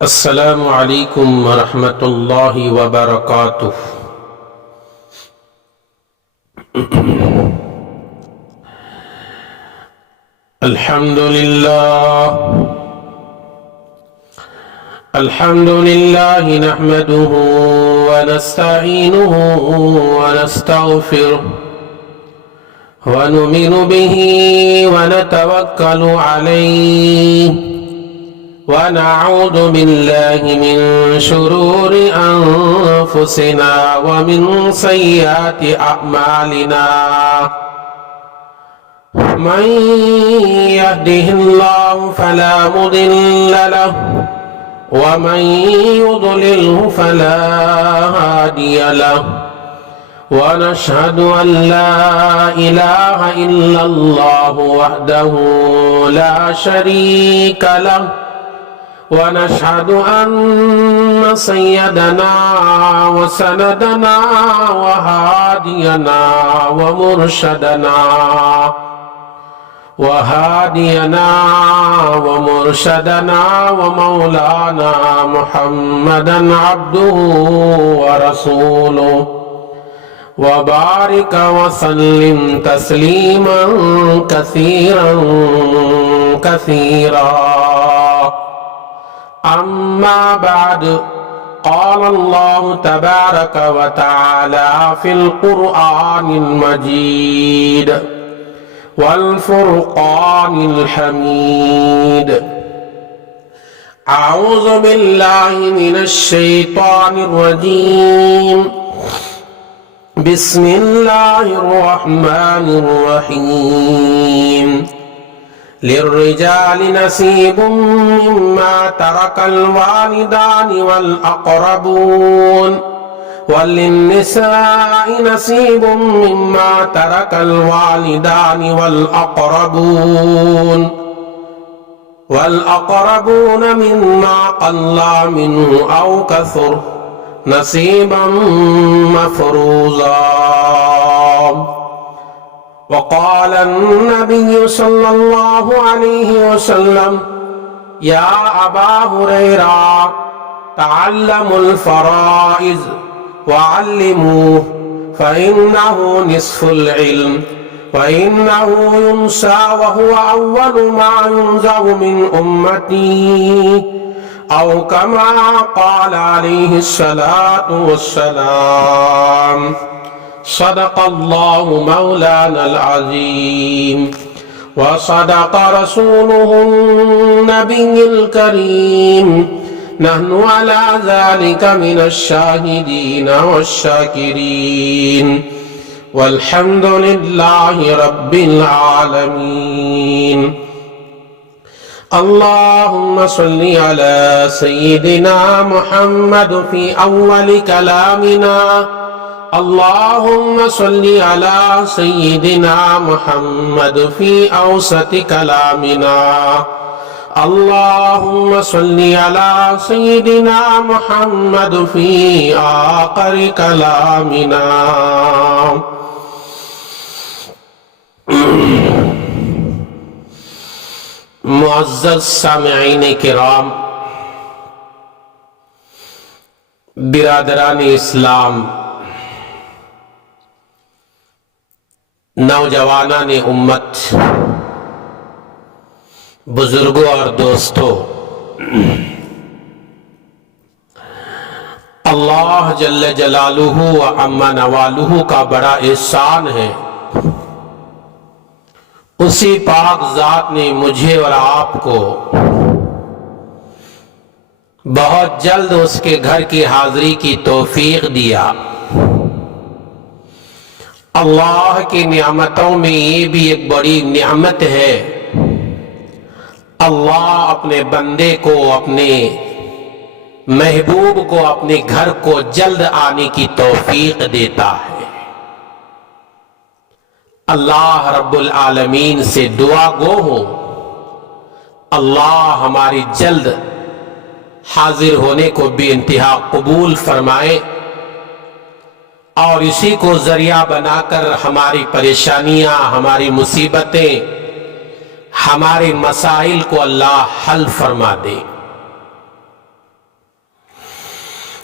السلام علیکم ورحمۃ اللہ وبرکاتہ۔ الحمد للہ نحمده ونستعینه ونستغفره ونؤمن به ونتوکل علیہ ونعوذ باللہ من شرور انفسنا ومن سیئات اعمالنا من يهده الله فلا مضل له ومن يضلله فلا هادي له ونشهد أن لا إله إلا الله وحده لا شريك له ونشهد أن سيدنا وسندنا وهادينا ومرشدنا ومولانا محمدا عبده ورسوله وبارك وسلم تسليما كثيرا أما بعد، قال الله تبارك وتعالى في القرآن المجيد والفرقان الحميد: أعوذ بالله من الشيطان الرجيم، بسم الله الرحمن الرحيم. للرجال نصيب مما ترك الوالدان والأقربون وللنساء نصيب مما ترك الوالدان والأقربون مما قل منه أو كثر نصيبا مفروضا. وقال النبي صلى الله عليه وسلم: يا أبا هريرة، تعلموا الفرائض وعلموه فإنه نصف العلم وإنه ينسى وهو أول ما ينزع من أمتي، أو كما قال عليه الصلاة والسلام. صدق الله مولانا العظيم وصدق رسوله النبي الكريم. نحن على ذلك من الشاهدين والشاكرين، والحمد لله رب العالمين. اللهم صل على سيدنا محمد في أول كلامنا، اللهم صل على سيدنا محمد في أوسط كلامنا، اللهم صل على سيدنا محمد في آخر كلامنا. معزز سامعین کرام، برادران اسلام، نوجوانان امت، بزرگوں اور دوستوں، اللہ جل جلالہ و عم نوالہ کا بڑا احسان ہے. اسی پاک ذات نے مجھے اور آپ کو بہت جلد اس کے گھر کی حاضری کی توفیق دیا. اللہ کی نعمتوں میں یہ بھی ایک بڑی نعمت ہے، اللہ اپنے بندے کو، اپنے محبوب کو اپنے گھر کو جلد آنے کی توفیق دیتا ہے. اللہ رب العالمین سے دعا گو ہوں، اللہ ہماری جلد حاضر ہونے کو بے انتہا قبول فرمائے، اور اسی کو ذریعہ بنا کر ہماری پریشانیاں، ہماری مصیبتیں، ہمارے مسائل کو اللہ حل فرما دے.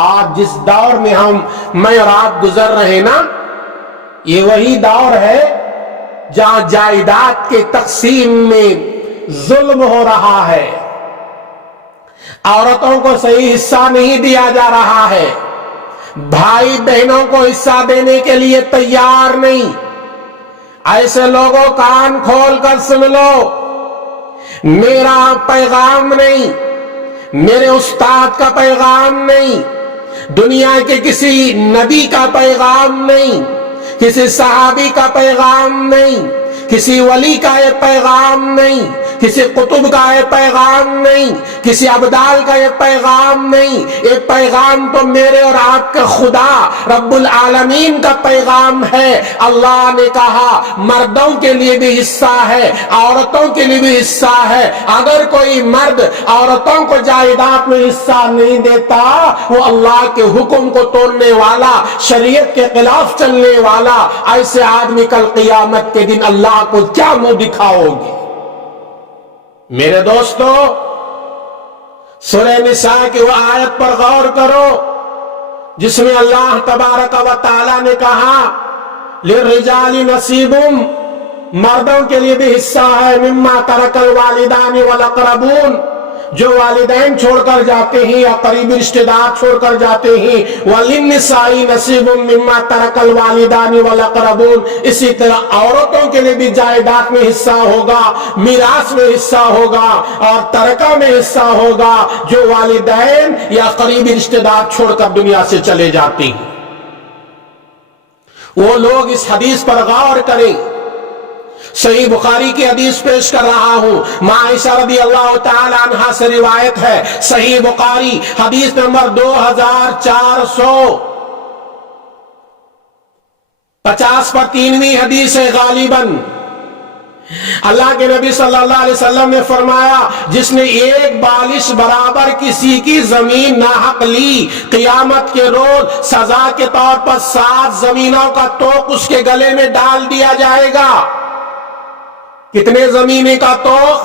آج جس دور میں میں اور آپ گزر رہے ہیں نا، یہ وہی دور ہے جہاں جائیداد کے تقسیم میں ظلم ہو رہا ہے، عورتوں کو صحیح حصہ نہیں دیا جا رہا ہے، بھائی بہنوں کو حصہ دینے کے لیے تیار نہیں۔ ایسے لوگوں کان کھول کر سن لو، میرا پیغام نہیں، میرے استاد کا پیغام نہیں، دنیا کے کسی نبی کا پیغام نہیں، کسی صحابی کا پیغام نہیں، کسی ولی کا یہ پیغام نہیں، کسی قطب کا یہ پیغام نہیں، کسی ابدال کا یہ پیغام نہیں، یہ پیغام تو میرے اور آپ کے خدا رب العالمین کا پیغام ہے۔ اللہ نے کہا مردوں کے لیے بھی حصہ ہے، عورتوں کے لیے بھی حصہ ہے۔ اگر کوئی مرد عورتوں کو جائیداد میں حصہ نہیں دیتا، وہ اللہ کے حکم کو توڑنے والا، شریعت کے خلاف چلنے والا، ایسے آدمی کل قیامت کے دن اللہ کو کیا منہ دکھاؤ گے؟ میرے دوستو، سورہ نساء کی وہ آیت پر غور کرو جس میں اللہ تبارک و تعالی نے کہا للرجال نصیب، مردوں کے لیے بھی حصہ ہے، مما ترک الوالدان والاقربون، جو والدین چھوڑ کر جاتے ہیں یا قریبی رشتہ دار چھوڑ کر جاتے ہیں، وللنساء نصیب مما ترک الوالدان والاقربون، اسی طرح عورتوں کے لیے بھی جائیداد میں حصہ ہوگا، میراث میں حصہ ہوگا اور ترکہ میں حصہ ہوگا جو والدین یا قریبی رشتہ دار چھوڑ کر دنیا سے چلے جاتے ہیں۔ وہ لوگ اس حدیث پر غور کریں، صحیح بخاری کی حدیث پیش کر رہا ہوں، ماں عائشہ رضی اللہ تعالی عنہا سے روایت ہے، صحیح بخاری حدیث نمبر 2450 پر 3ویں حدیث ہے غالباً۔ اللہ کے نبی صلی اللہ علیہ وسلم نے فرمایا، جس نے ایک بالش برابر کسی کی زمین ناحق لی، قیامت کے روز سزا کے طور پر 7 زمینوں کا توق اس کے گلے میں ڈال دیا جائے گا۔ کتنے زمینے کا توق؟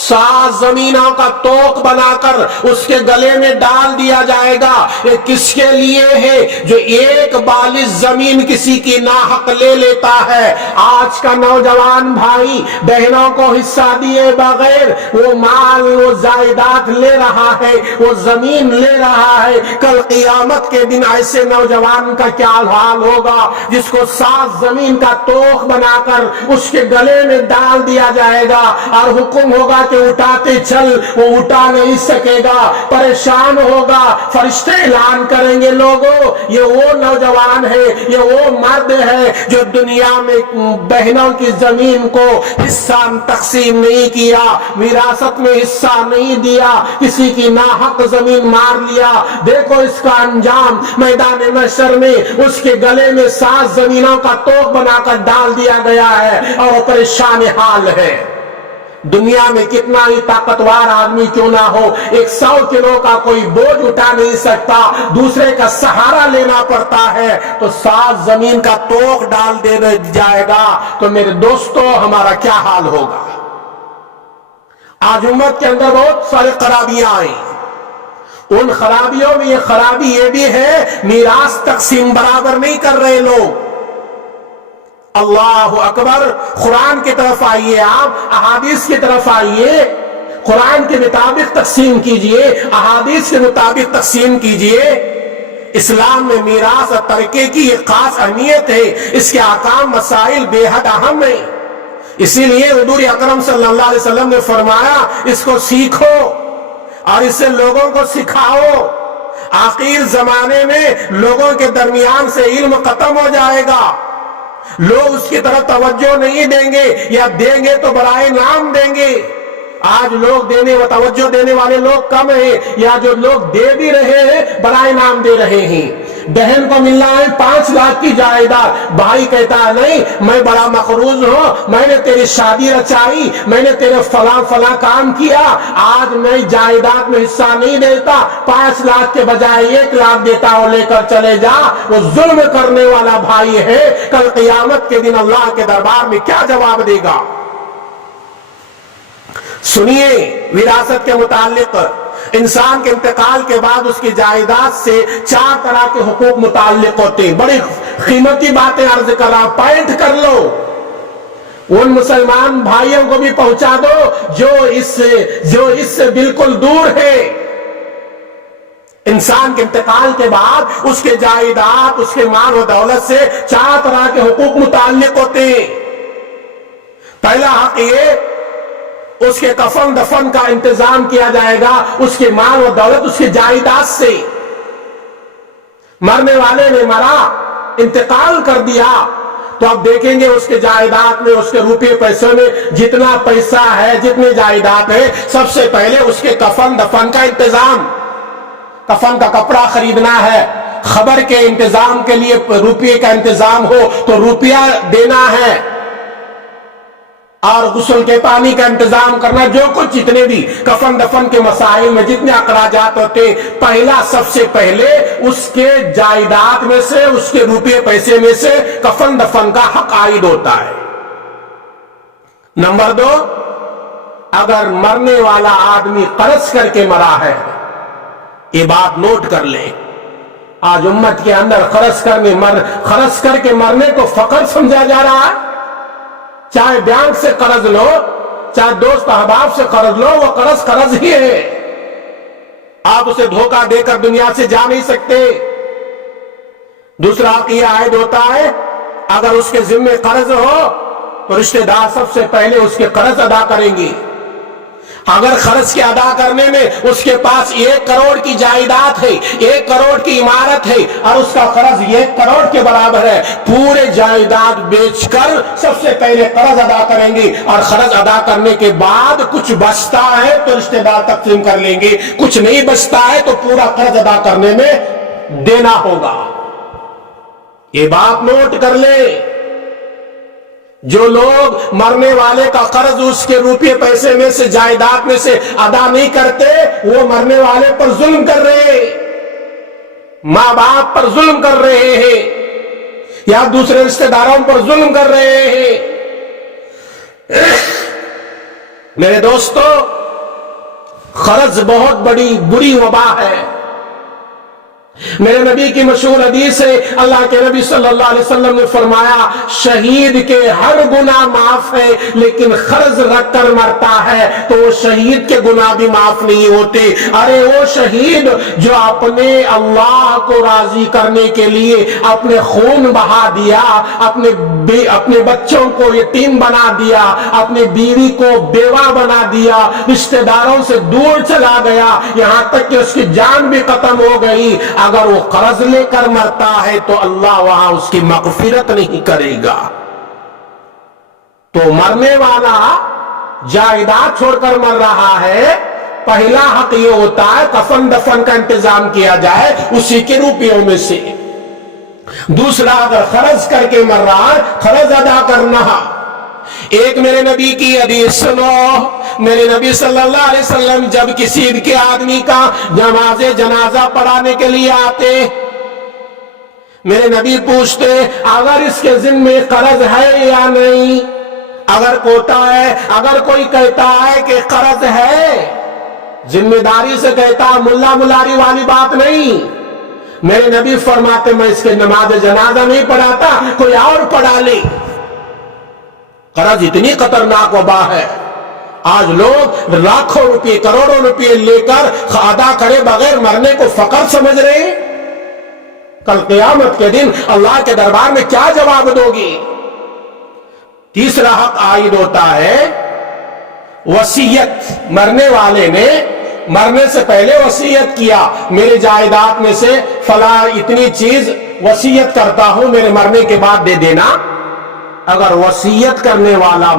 7 زمینوں کا توق بنا کر اس کے گلے میں ڈال دیا جائے گا۔ یہ کس کے لیے ہے؟ جو ایک بالش زمین کسی کی ناحق لے لیتا ہے۔ آج کا نوجوان بھائی بہنوں کو حصہ دیے بغیر وہ مال، وہ جائیداد لے رہا ہے، وہ زمین لے رہا ہے۔ کل قیامت کے دن ایسے نوجوان کا کیا حال ہوگا جس کو 7 زمین کا توق بنا کر اس کے گلے میں ڈال دیا جائے گا اور حکم ہوگا کہ اٹھاتے چل، وہ اٹھا نہیں سکے گا، پریشان ہوگا۔ فرشتے اعلان کریں گے، لوگوں یہ وہ نوجوان ہے، یہ وہ مرد ہے جو دنیا میں بہنوں کی زمین کو حصہ تقسیم نہیں کیا، وراثت میں حصہ نہیں دیا، کسی کی ناحق زمین مار لیا۔ دیکھو اس کا انجام، میدان محشر میں اس کے گلے میں 7 زمینوں کا توق بنا کر ڈال دیا گیا ہے اور وہ پریشان حال ہے۔ دنیا میں کتنا ہی طاقتور آدمی کیوں نہ ہو، 100 کلو کا کوئی بوجھ اٹھا نہیں سکتا، دوسرے کا سہارا لینا پڑتا ہے، تو 7 زمین کا توق ڈال دے جائے گا تو میرے دوستو ہمارا کیا حال ہوگا؟ آج امت کے اندر بہت سارے خرابیاں آئیں، ان خرابیوں میں یہ خرابی یہ بھی ہے میراث تقسیم برابر نہیں کر رہے لوگ۔ اللہ اکبر، قرآن کی طرف آئیے، آپ احادیث کی طرف آئیے، قرآن کے مطابق تقسیم کیجئے، احادیث کے مطابق تقسیم کیجئے۔ اسلام میں میراث اور ترکے کی ایک خاص اہمیت ہے، اس کے احکام مسائل بے حد اہم ہیں، اسی لیے حضور اکرم صلی اللہ علیہ وسلم نے فرمایا اس کو سیکھو اور اسے لوگوں کو سکھاؤ۔ آخر زمانے میں لوگوں کے درمیان سے علم ختم ہو جائے گا، لوگ اس کی طرف توجہ نہیں دیں گے، یا دیں گے تو برائے نام دیں گے۔ آج لوگ دینے و توجہ دینے والے لوگ کم ہیں، یا جو لوگ دے بھی رہے ہیں برائے نام دے رہے ہیں۔ بہن کو ملنا ہے 5 لاکھ کی جائیداد، بھائی کہتا ہے نہیں میں بڑا مقروض ہوں، میں نے تیری شادی رچائی، میں نے تیرے فلاں کام کیا، آج میں جائیداد میں حصہ نہیں دیتا، 5 لاکھ کے بجائے 1 لاکھ دیتا ہوں، لے کر چلے جا۔ وہ ظلم کرنے والا بھائی ہے، کل قیامت کے دن اللہ کے دربار میں کیا جواب دے گا؟ سنیے، وراثت کے متعلق انسان کے انتقال کے بعد اس کی جائیداد سے 4 طرح کے حقوق متعلق ہوتے ہیں. بڑی قیمتی باتیں عرض کر رہا ہوں، پوائنٹ کر لو. ان مسلمان بھائیوں کو بھی پہنچا دو جو اس سے بالکل دور ہے. انسان کے انتقال کے بعد اس کے جائیداد، اس کے مال و دولت سے 4 طرح کے حقوق متعلق ہوتے ہیں. پہلا حق یہ، اس کے کفن دفن کا انتظام کیا جائے گا اس کے مال و دولت، اس کے جائیداد سے. مرنے والے نے مرا، انتقال کر دیا، تو اب دیکھیں گے اس کے جائیداد میں، اس کے روپے پیسے میں جتنا پیسہ ہے، جتنے جائیداد ہے، سب سے پہلے اس کے کفن دفن کا انتظام. کفن کا کپڑا خریدنا ہے، خبر کے انتظام کے لیے روپے کا انتظام ہو تو روپیہ دینا ہے، اور غسل کے پانی کا انتظام کرنا. جو کچھ جتنے بھی کفن دفن کے مسائل میں جتنے اخراجات ہوتے، پہلا سب سے پہلے اس کے جائیداد میں سے، اس کے روپے پیسے میں سے کفن دفن کا حق عائد ہوتا ہے. نمبر 2، اگر مرنے والا آدمی قرض کر کے مرا ہے، یہ بات نوٹ کر لیں، آج امت کے اندر قرض کر کے مرنے کو فقر سمجھا جا رہا ہے. چاہے بینک سے قرض لو، چاہے دوست احباب سے قرض لو، وہ قرض ہی ہے. آپ اسے دھوکہ دے کر دنیا سے جا نہیں سکتے. دوسرا حق یہ عائد ہوتا ہے، اگر اس کے ذمے قرض ہو تو رشتہ دار سب سے پہلے اس کے قرض ادا کریں گے. اگر قرض کے ادا کرنے میں اس کے پاس 1 کروڑ کی جائیداد ہے، 1 کروڑ کی عمارت ہے، اور اس کا قرض 1 کروڑ کے برابر ہے، پورے جائیداد بیچ کر سب سے پہلے قرض ادا کریں گے. اور قرض ادا کرنے کے بعد کچھ بچتا ہے تو رشتہ دار تقسیم کر لیں گے، کچھ نہیں بچتا ہے تو پورا قرض ادا کرنے میں دینا ہوگا. یہ بات نوٹ کر لیں. جو لوگ مرنے والے کا قرض اس کے روپے پیسے میں سے، جائیداد میں سے ادا نہیں کرتے، وہ مرنے والے پر ظلم کر رہے ہیں، ماں باپ پر ظلم کر رہے ہیں، یا دوسرے رشتہ داروں پر ظلم کر رہے ہیں. میرے دوستو، قرض بہت بری وبا ہے. میرے نبی کی مشہور حدیث ہے، اللہ کے نبی صلی اللہ علیہ وسلم نے فرمایا، شہید کے ہر گناہ معاف ہے، لیکن قرض رکھ کر مرتا ہے تو وہ شہید کے گناہ بھی معاف نہیں ہوتے. ارے وہ شہید جو اپنے اللہ کو راضی کرنے کے لیے اپنے خون بہا دیا، اپنے بچوں کو یتیم بنا دیا، اپنی بیوی کو بیوہ بنا دیا، رشتہ داروں سے دور چلا گیا، یہاں تک کہ اس کی جان بھی ختم ہو گئی، اگر وہ قرض لے کر مرتا ہے تو اللہ وہاں اس کی مغفرت نہیں کرے گا. تو مرنے والا جائیداد چھوڑ کر مر رہا ہے، پہلا حق یہ ہوتا ہے کفن دفن کا انتظام کیا جائے اسی کے روپیوں میں سے. دوسرا، اگر قرض کر کے مر رہا ہے، قرض ادا کرنا. ایک میرے نبی کی حدیث سنو. میرے نبی صلی اللہ علیہ وسلم جب کسی کے آدمی کا نماز جنازہ پڑھانے کے لیے آتے، میرے نبی پوچھتے اگر اس کے ذمے قرض ہے یا نہیں. اگر کوتا ہے، اگر کوئی کہتا ہے کہ قرض ہے، ذمہ داری سے کہتا، ملا ملاری والی بات نہیں. میرے نبی فرماتے میں اس کے نماز جنازہ نہیں پڑھاتا، کوئی اور پڑھا لے. قرض اتنی خطرناک وبا ہے، آج لوگ لاکھوں روپے، کروڑوں روپے لے کر ادا کرے بغیر مرنے کو فقر سمجھ رہے ہیں. کل قیامت کے دن اللہ کے دربار میں کیا جواب دو گی؟ تیسرا حق عائد ہوتا ہے وصیت. مرنے والے نے مرنے سے پہلے وصیت کیا، میرے جائیداد میں سے فلاں اتنی چیز وصیت کرتا ہوں، میرے مرنے کے بعد دے دینا. اگر وصیت کرنے والا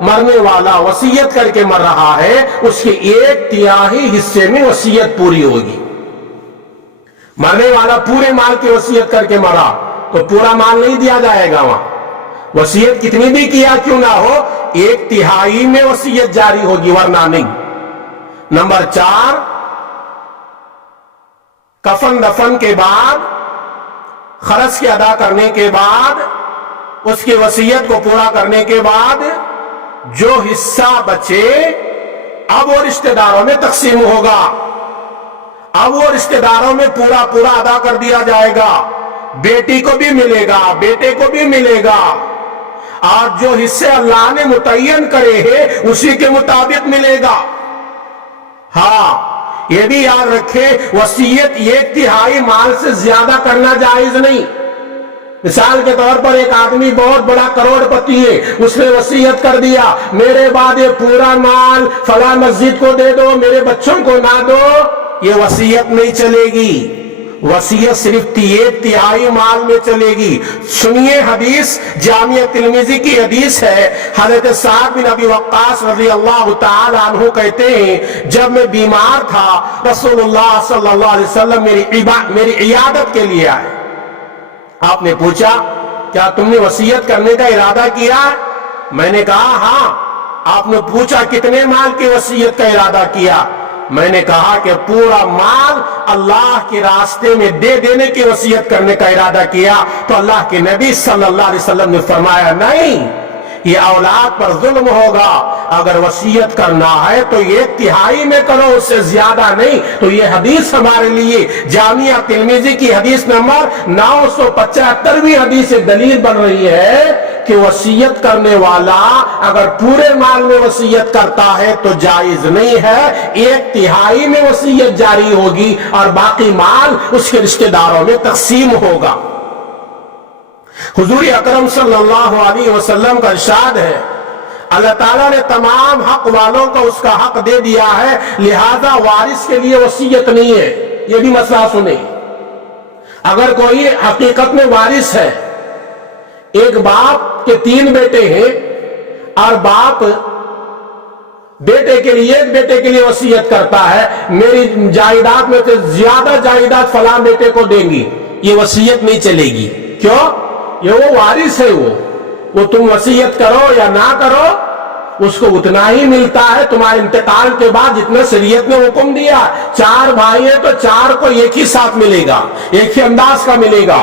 مرنے والا وصیت کر کے مر رہا ہے، اس کے 1/3 حصے میں وصیت پوری ہوگی. مرنے والا پورے مال کی وصیت کر کے مرا تو پورا مال نہیں دیا جائے گا. وہاں وصیت کتنی بھی کیا کیوں نہ ہو، 1/3 میں وصیت جاری ہوگی، ورنہ نہیں. نمبر 4، کفن دفن کے بعد، خرچ کے ادا کرنے کے بعد، اس کی وصیت کو پورا کرنے کے بعد جو حصہ بچے اب وہ رشتہ داروں میں تقسیم ہوگا، اب وہ رشتہ داروں میں پورا پورا ادا کر دیا جائے گا، بیٹی کو بھی ملے گا، بیٹے کو بھی ملے گا، اور جو حصے اللہ نے متعین کرے ہیں اسی کے مطابق ملے گا۔ ہاں یہ بھی یاد رکھے، وصیت 1/3 مال سے زیادہ کرنا جائز نہیں۔ مثال کے طور پر ایک آدمی بہت بڑا کروڑ پتی ہے، اس نے وصیت کر دیا میرے بعد یہ پورا مال فلاں مسجد کو دے دو، میرے بچوں کو نہ دو، یہ وصیت نہیں چلے گی، وصیت صرف 1/3 مال میں چلے گی۔ سنیے حدیث، جامعہ ترمذی کی حدیث ہے، حضرت سعد بن ابی وقاص رضی اللہ تعالی عنہ کہتے ہیں جب میں بیمار تھا رسول اللہ صلی اللہ علیہ وسلم میری عیادت کے لیے آئے۔ آپ نے پوچھا کیا تم نے وصیت کرنے کا ارادہ کیا؟ میں نے کہا ہاں۔ آپ نے پوچھا کتنے مال کی وصیت کا ارادہ کیا؟ میں نے کہا کہ پورا مال اللہ کے راستے میں دے دینے کی وصیت کرنے کا ارادہ کیا۔ تو اللہ کے نبی صلی اللہ علیہ وسلم نے فرمایا نہیں، یہ اولاد پر ظلم ہوگا، اگر وصیت کرنا ہے تو 1/3 میں کرو، اس سے زیادہ نہیں۔ تو یہ حدیث ہمارے لیے جامعہ ترمذی کی حدیث نمبر 975ویں حدیث سے دلیل بن رہی ہے کہ وصیت کرنے والا اگر پورے مال میں وصیت کرتا ہے تو جائز نہیں ہے، 1/3 میں وصیت جاری ہوگی اور باقی مال اس کے رشتہ داروں میں تقسیم ہوگا۔ حضور اکرم صلی اللہ علیہ وسلم کا ارشاد ہے اللہ تعالیٰ نے تمام حق والوں کو اس کا حق دے دیا ہے، لہذا وارث کے لیے وصیت نہیں ہے۔ یہ بھی مسئلہ سنیں، اگر کوئی حقیقت میں وارث ہے، ایک باپ کے 3 بیٹے ہیں اور باپ بیٹے کے لیے ایک بیٹے کے لیے وصیت کرتا ہے میری جائیداد میں سے زیادہ جائیداد فلاں بیٹے کو دیں گی، یہ وصیت نہیں چلے گی۔ کیوں؟ یہ وہ وارث ہے، وہ تم وصیت کرو یا نہ کرو اس کو اتنا ہی ملتا ہے تمہارے انتقال کے بعد جتنا شریعت نے حکم دیا۔ 4 بھائی ہیں تو 4 کو ایک ہی ساتھ ملے گا، ایک ہی انداز کا ملے گا۔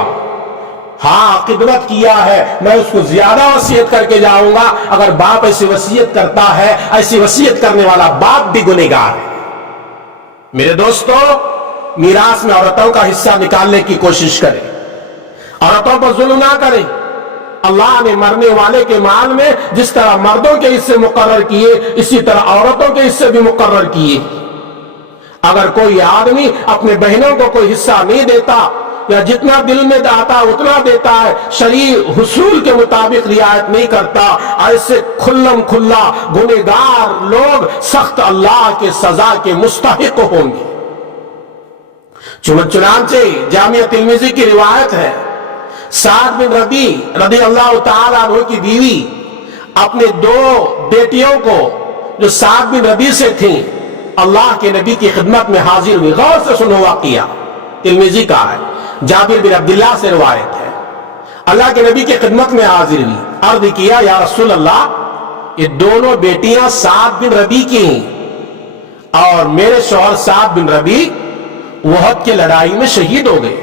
ہاں خدمت کیا ہے میں اس کو زیادہ وصیت کر کے جاؤں گا، اگر باپ ایسی وصیت کرتا ہے، ایسی وصیت کرنے والا باپ بھی گنہگار ہے۔ میرے دوستو، میراث میں عورتوں کا حصہ نکالنے کی کوشش کریں، عورتوں پر ظلم نہ کریں۔ اللہ نے مرنے والے کے مال میں جس طرح مردوں کے حصے مقرر کیے اسی طرح عورتوں کے حصے بھی مقرر کیے۔ اگر کوئی آدمی اپنے بہنوں کو کوئی حصہ نہیں دیتا یا جتنا دل میں آتا اتنا دیتا ہے، شرعی حصول کے مطابق رعایت نہیں کرتا، ایسے کھلم کھلا گنہگار لوگ سخت اللہ کے سزا کے مستحق ہوں گے۔ چنانچہ جامعہ ترمذی کی روایت ہے، سعد بن ربی رضی اللہ تعالیٰ عنہ کی بیوی اپنے 2 بیٹیوں کو جو سعد بن ربی سے تھیں اللہ کے نبی کی خدمت میں حاضر ہوئی۔ غور سے سنو واقعہ، ترمذی کا ہے، جابر بن عبداللہ سے روایت ہے۔ اللہ کے نبی کی خدمت میں حاضر ہوئی، عرض کیا یا رسول اللہ یہ دونوں بیٹیاں سعد بن ربی کی ہیں اور میرے شوہر سعد بن ربی احد کی لڑائی میں شہید ہو گئے،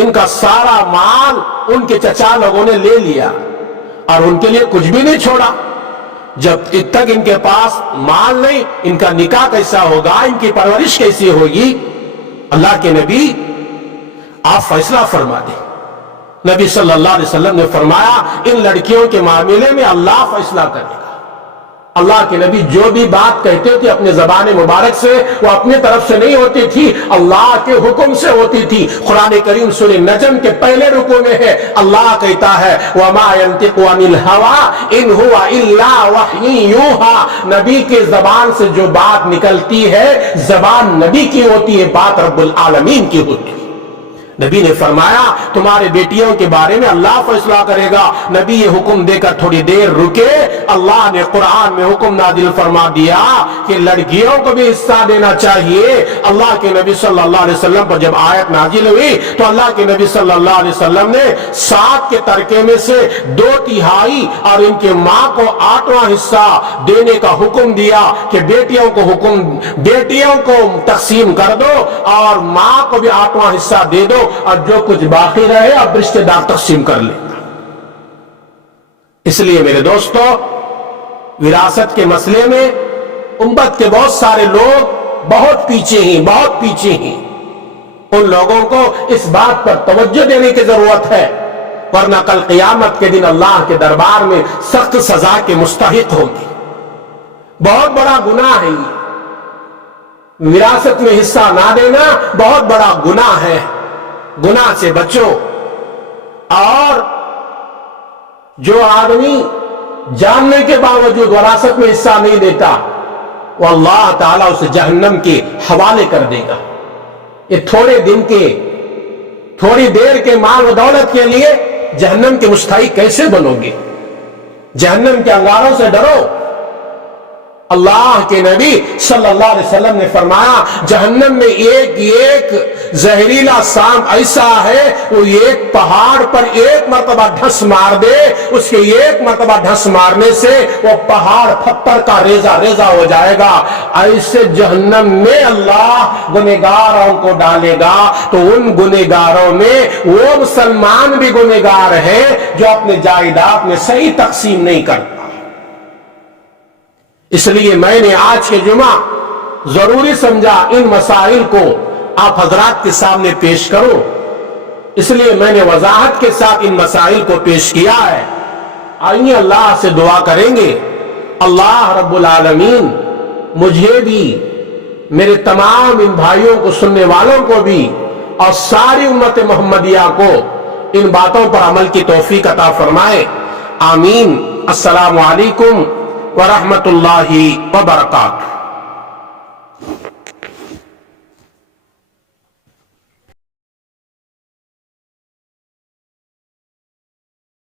ان کا سارا مال ان کے چچا لوگوں نے لے لیا اور ان کے لیے کچھ بھی نہیں چھوڑا۔ جب تک ان کے پاس مال نہیں، ان کا نکاح کیسا ہوگا، ان کی پرورش کیسی ہوگی؟ اللہ کے نبی آپ فیصلہ فرما دیں۔ نبی صلی اللہ علیہ وسلم نے فرمایا ان لڑکیوں کے معاملے میں اللہ فیصلہ کرے گا۔ اللہ کے نبی جو بھی بات کہتے تھے اپنے زبان مبارک سے وہ اپنے طرف سے نہیں ہوتی تھی، اللہ کے حکم سے ہوتی تھی۔ قرآن کریم سورہ نجم کے پہلے رکوع میں ہے، اللہ کہتا ہے وَمَا يَنْطِقُ عَنِ الْهَوَىٰ إِنْ هُوَ إِلَّا وَحْيٌ يُوحَىٰ، نبی کے زبان سے جو بات نکلتی ہے زبان نبی کی ہوتی ہے، بات رب العالمین کی ہوتی ہے۔ نبی نے فرمایا تمہارے بیٹیوں کے بارے میں اللہ فیصلہ کرے گا۔ نبی یہ حکم دے کر تھوڑی دیر رکے، اللہ نے قرآن میں حکم نازل فرما دیا کہ لڑکیوں کو بھی حصہ دینا چاہیے۔ اللہ کے نبی صلی اللہ علیہ وسلم پر جب آیت نازل ہوئی تو اللہ کے نبی صلی اللہ علیہ وسلم نے 7 کے ترکے میں سے 2/3 اور ان کے ماں کو 8واں حصہ دینے کا حکم دیا کہ بیٹیوں کو تقسیم کر دو اور ماں کو بھی 8واں حصہ دے دو، اور جو کچھ باقی رہے اب رشتہ دار تقسیم کر لیں۔ اس لیے میرے دوستو، وراثت کے مسئلے میں امت کے بہت سارے لوگ بہت پیچھے ہیں ان لوگوں کو اس بات پر توجہ دینے کی ضرورت ہے، ورنہ کل قیامت کے دن اللہ کے دربار میں سخت سزا کے مستحق ہوگی۔ بہت بڑا گناہ ہے یہ، وراثت میں حصہ نہ دینا بہت بڑا گناہ ہے، گناہ سے بچو۔ اور جو آدمی جاننے کے باوجود وراثت میں حصہ نہیں دیتا وہ اللہ تعالیٰ اسے جہنم کے حوالے کر دے گا۔ یہ تھوڑی دیر کے مال و دولت کے لیے جہنم کے مستحق کیسے بنو گے؟ جہنم کے انگاروں سے ڈرو۔ اللہ کے نبی صلی اللہ علیہ وسلم نے فرمایا جہنم میں ایک زہریلا سانپ ایسا ہے، وہ ایک پہاڑ پر ایک مرتبہ ڈھس مار دے، اس کے ایک مرتبہ ڈھس مارنے سے وہ پہاڑ پتھر کا ریزہ ہو جائے گا۔ ایسے جہنم میں اللہ گنہگاروں کو ڈالے گا، تو ان گنہگاروں میں وہ مسلمان بھی گنہگار ہیں جو اپنے جائیداد میں صحیح تقسیم نہیں کرتا۔ اس لیے میں نے آج کے جمعہ ضروری سمجھا ان مسائل کو آپ حضرات کے سامنے پیش کروں، اس لیے میں نے وضاحت کے ساتھ ان مسائل کو پیش کیا ہے۔ آئیے اللہ سے دعا کریں گے، اللہ رب العالمین مجھے بھی، میرے تمام ان بھائیوں کو، سننے والوں کو بھی، اور ساری امت محمدیہ کو ان باتوں پر عمل کی توفیق عطا فرمائے، آمین۔ السلام علیکم ورحمۃ اللہ وبرکاتہ۔